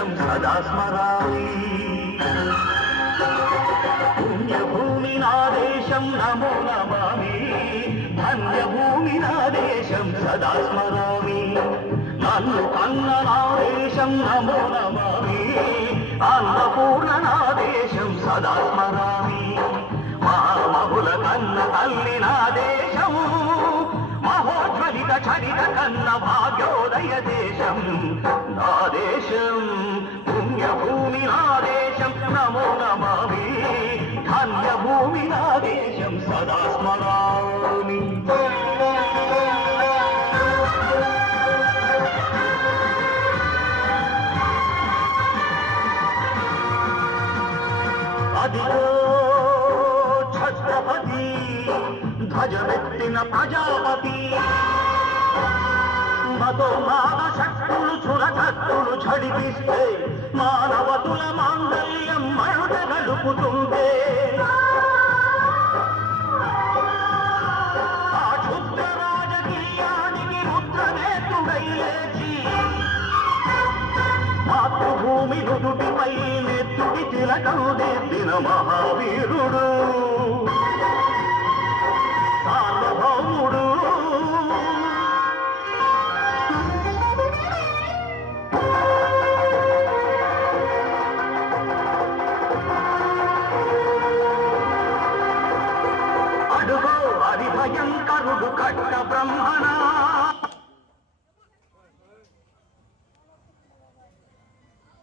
దేశం సదా స్మరామి. పుణ్యభూమి నా దేశం నమో నమామి, ధన్యభూమి నా దేశం సదా స్మరామి. నన్ను కన్న నా దేశం నమో నమామి, అన్నపూర్ణ నా దేశం సదా స్మరామి. మహామహుల కన్న తల్లి నా దేశం, మహోజ్వలిత చరిత కన్న భాగ్యోదయ దేశం నా దేశం. పుణ్యభూమి నా దేశం నమో నమామి, ధన్యభూమి నా దేశం సదా స్మరామి. అదిగో ఛత్రపతి ధ్వజమెత్తిన ప్రజాపతి, మతోన్మాద శక్తులు చురకత్తులు ఝడిపిస్తే, మానవతుల మాంగళ్యం మరుట గడుపుతుంటే, ఆ క్షుద్ర రాజకీయానికి రుద్రనేత్రుడై లేచి, మాతృభూమి నుదుటిపై నెత్తుడి తిలకం దిద్దిన మహావీరుడు సార్వభౌముడు. అడుగో హరిభయంకరుడు కట్ట బ్రహ్మ